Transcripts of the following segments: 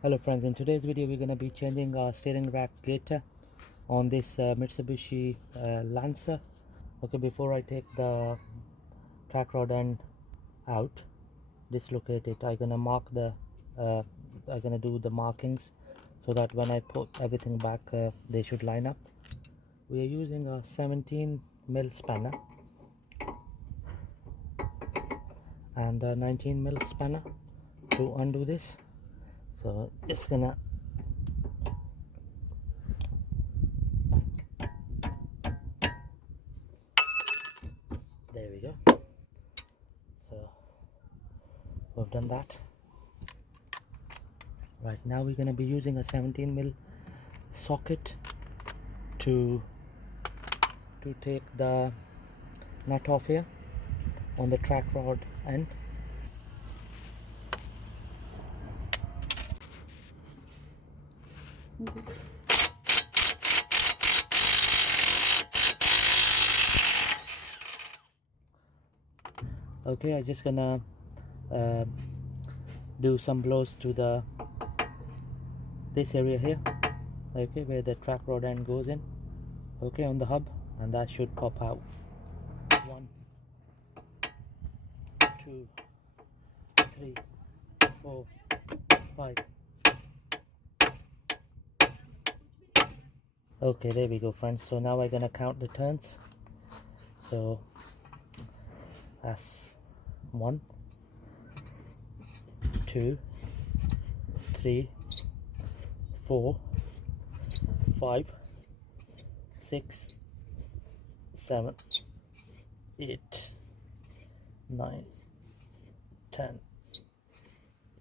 Hello friends, in today's video we're going to be changing our steering rack gaiter on this Mitsubishi Lancer. Okay, before I take the track rod end out, dislocate it, I'm gonna do the markings so that when I put everything back they should line up. We are using a 17 mil spanner and a 19 mil spanner to undo this. So it's gonna there we go. So we've done that. Right now we're going to be using a 17 mil socket to take the nut off here on the track rod end. Okay, I'm just gonna do some blows to this area here, okay, where the track rod end goes in, okay, on the hub, and that should pop out. 1, 2, 3, 4, 5. Okay, there we go friends. So now we're gonna count the turns. So that's 1, 2, 3, 4, 5, 6, 7, 8, 9, 10,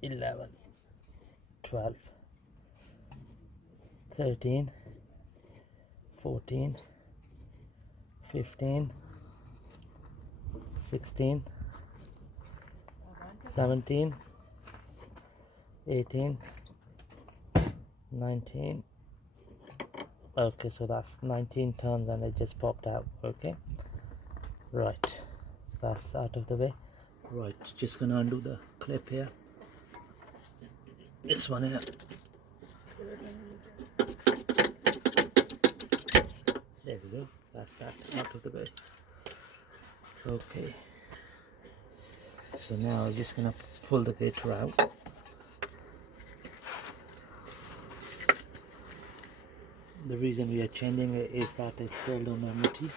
11, 12, 13, 14, 15, 16, 17, 18, 19. Okay, so that's 19 turns and it just popped out. Okay, right, that's out of the way. Right, just gonna undo the clip here, this one here. There we go, that's that out of the way. Okay, so now I'm just gonna pull the gaiter out. The reason we are changing it is that it's filled on MOT.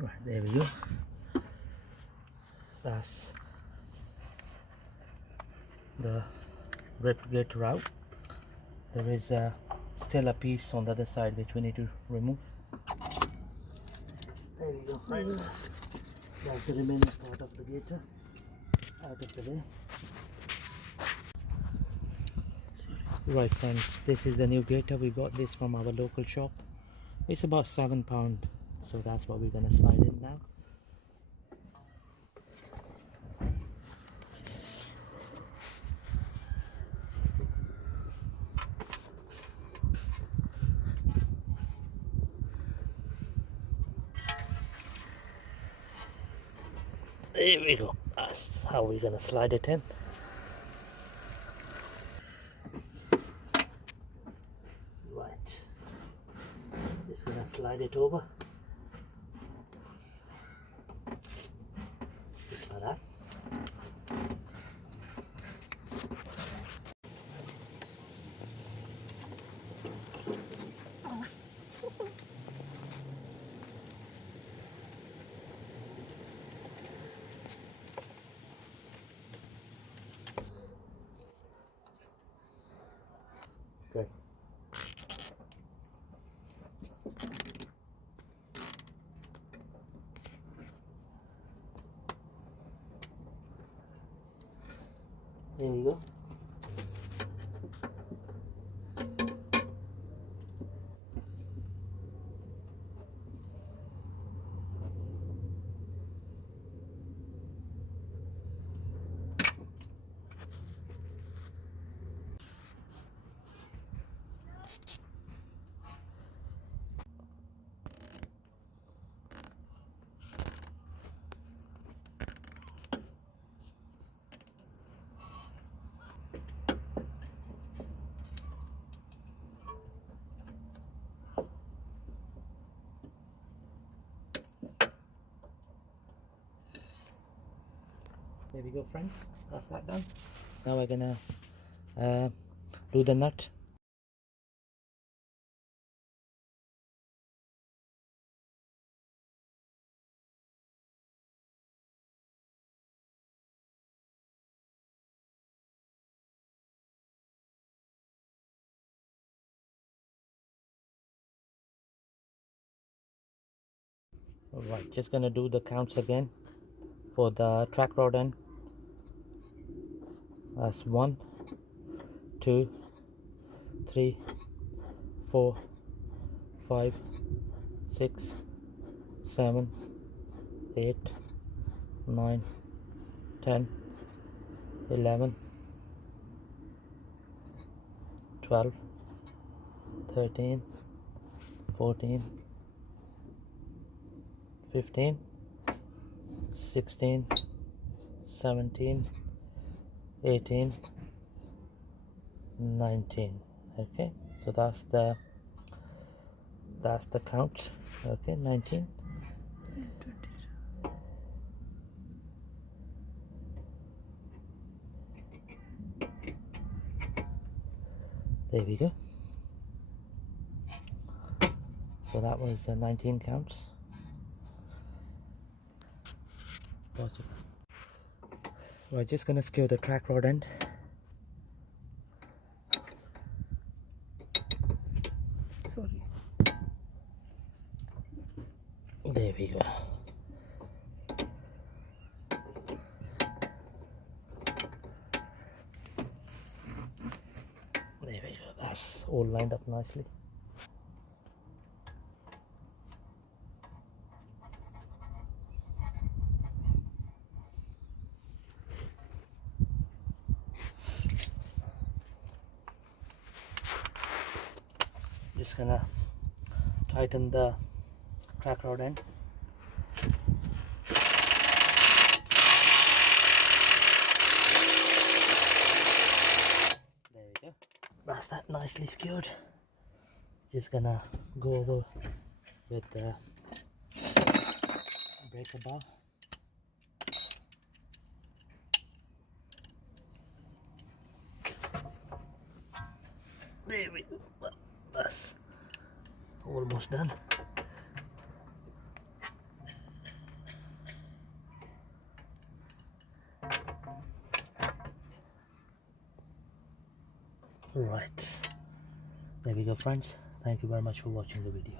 Right, there we go. That's the ripped gaiter out. There is still a piece on the other side which we need to remove. There we go friends. That's the remaining part of the gaiter out of the way. Right friends, this is the new gaiter. We got this from our local shop. It's about £7, so that's what we're gonna slide in now. There we go. That's how we're gonna slide it in. Right, just gonna slide it over just like that. Okay. There we go. There we go, friends. Got that done. Now we're gonna do the nut. Alright, just gonna do the counts again for the track rod end. That's 1, 2, 3, 4, 5, 6, 7, 8, 9, 10, 11, 12, 13, 14, 15, 16, 17, 18, 19. Okay, so that's the count. Okay, 19. There we go. So that was 19 counts. We're just gonna secure the track rod end. Sorry. There we go. There we go. That's all lined up nicely. Just gonna tighten the track rod end. There we go. That's that nicely secured. Just gonna go over with the breaker bar. There we go. Well, that's almost done. Right, there we go, friends. Thank you very much for watching the video.